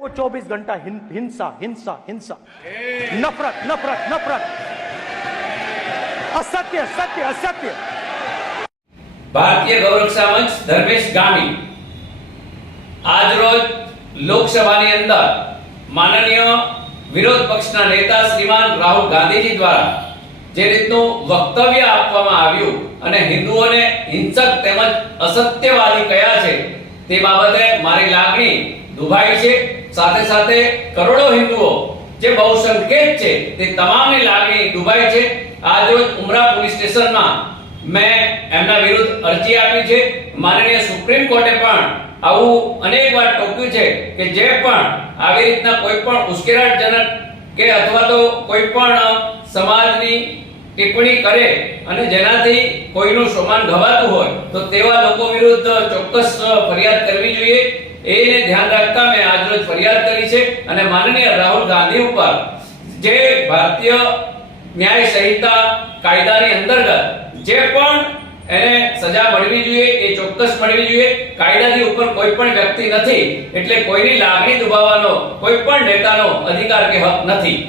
वो 24 घंटा हिं- हिंसा हिंसा हिंसा नफरत नफरत नफरत असत्य सत्य असत्य ભારતીય ગૌરક્ષા મંચ ધર્મેશ ગામી આજરોજ લોકસભાની અંદર માનનીય વિરોધ પક્ષના નેતા શ્રીમાન રાહુલ ગાંધીજી દ્વારા જે રીતનું વક્તવ્ય આપવામાં આવ્યું અને હિન્દુઓને હિંસક તેમજ અસત્યવાદી કયા છે તે બાબતે મારી લાગણી દુભાઈ છે. સાથે સાથે કરોડો હિન્દુઓ જે બહુસંખ્યક છે, તે તમામની લાગણી દુભાઈ છે. આજરોજ ઉમરા પોલીસ સ્ટેશનમાં મેં એમના વિરુદ્ધ અરજી આપી છે. માનનીય સુપ્રીમ કોર્ટે પણ આવું અનેક વાર ટોક્યું છે કે જે પણ આવી રીતના કોઈ પણ ઉશ્કેરાટજનક કે અથવા તો કોઈ પણ સમાજની ટિપ્પણી કરે અને જેનાથી કોઈનું સમાન ગવાતું હોય, તો તેવા લોકો વિરુદ્ધ ચોક્કસ ફરિયાદ કરવી જોઈએ. એને ધ્યાન રાખતા મેં આજરોજ ફરિયાદ કરી છે અને માનનીય રાહુલ ગાંધી ઉપર જે ભારતીય ન્યાય સંહિતા કાયદાની અંતર્ગત જે પણ એને સજા મળવી જોઈએ, એ ચોક્કસ મળવી જોઈએ. કાયદાની ઉપર કોઈ પણ વ્યક્તિ નથી, એટલે કોઈની લાગણી દુભાવવાનો કોઈ પણ નેતાનો અધિકાર કે હક નથી.